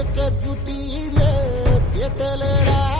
एकजुटीने पेटल रा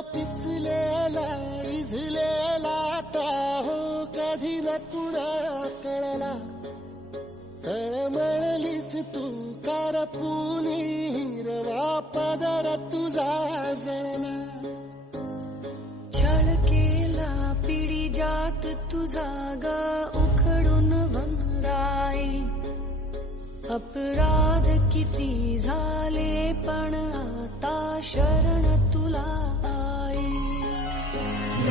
पिचलेला इझलेला टाहो कधी न कुणा कळला. तळमळलीस तू कारपुनी हिरवा पदर तुझा जळला. छळ केला पिढी जात तुझा गा उखडून वनराई अपराध किती झाले पण आता शरण ज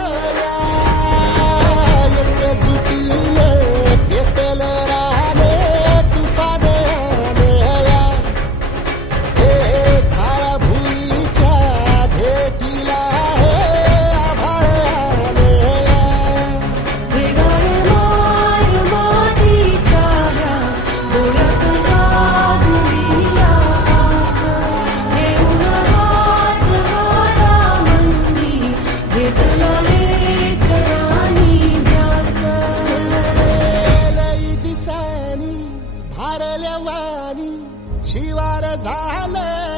शिवार झालं